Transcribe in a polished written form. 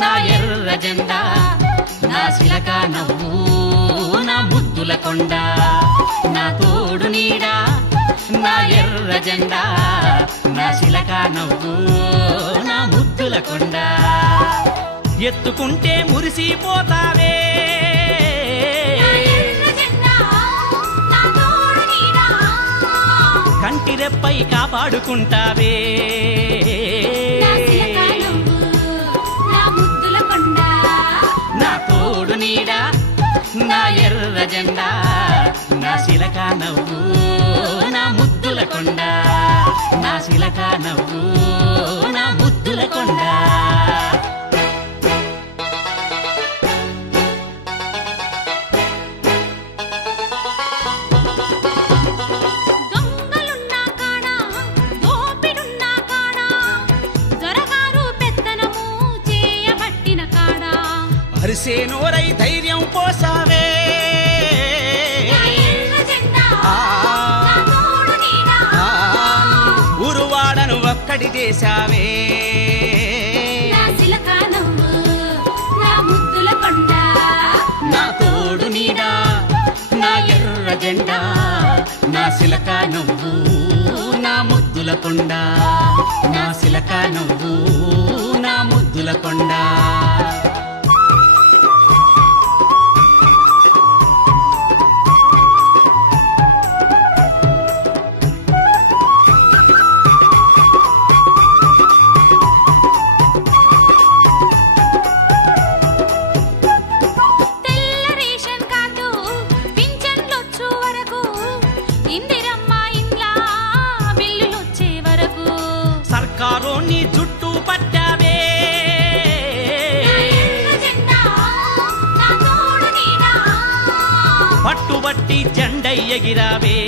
నా ఎర్ర జెండా నా శిలక నవ్వు నా ముద్దుల కొండ నా తోడు నీడా నా ఎర్ర జెండా నా శిలక నవ్వు నా ముద్దుల కొండ ఎత్తుకుంటే మురిసిపోతావే కంటి రెప్పై కాపాడుకుంటావే నా తోడు నీడా నా ఎర్ర జెండా నా శిలక నవ్వు నా ముద్దుల కొండ నా శిలక నవ్వు నా ముద్దుల కొండ అరిసేనోరై ధైర్యం పోసావే ఊరువాడను ఒక్కడి చేశావే నా తోడు నీడా నా ఎర్ర జెండా నా శిలక నువ్వు నా ముద్దుల కొండ నా శిలక నువ్వు నా ముద్దుల కొండ సర్కారోని జుట్టు పట్టావే పట్టుబట్టి జెండై ఎగిరావే